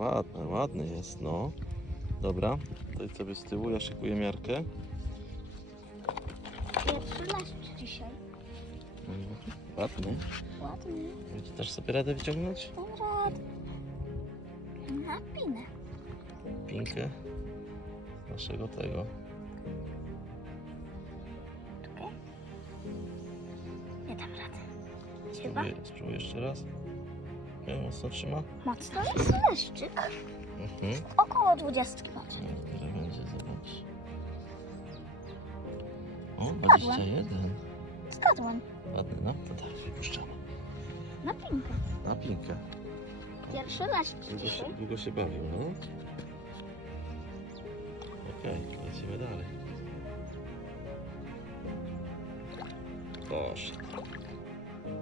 ładny, ładny jest, no. Dobra, idź sobie z tyłu, ja szykuję miarkę. Pierwszy leszcz dzisiaj. Mhm, Ładny. Ładny. Wiecie, też sobie radę wyciągnąć? Dam radę. Napinę. Pinkę z naszego tego. Czekaj. Nie dam rady. Chyba Spróbuję, spróbuję jeszcze raz. Nie, mocno trzyma. mocno jest leszczyk. Mhm. Około 20 kg. No, Ile będzie, zobacz. O, Padła. 21. Zgadłem. Ładny, no to tak, wypuszczamy. Na pinkę. Na pinkę. Pierwszy leszcz Długo się, dzisiaj. długo się bawił, no. Okej, lecimy dalej. Poszedł.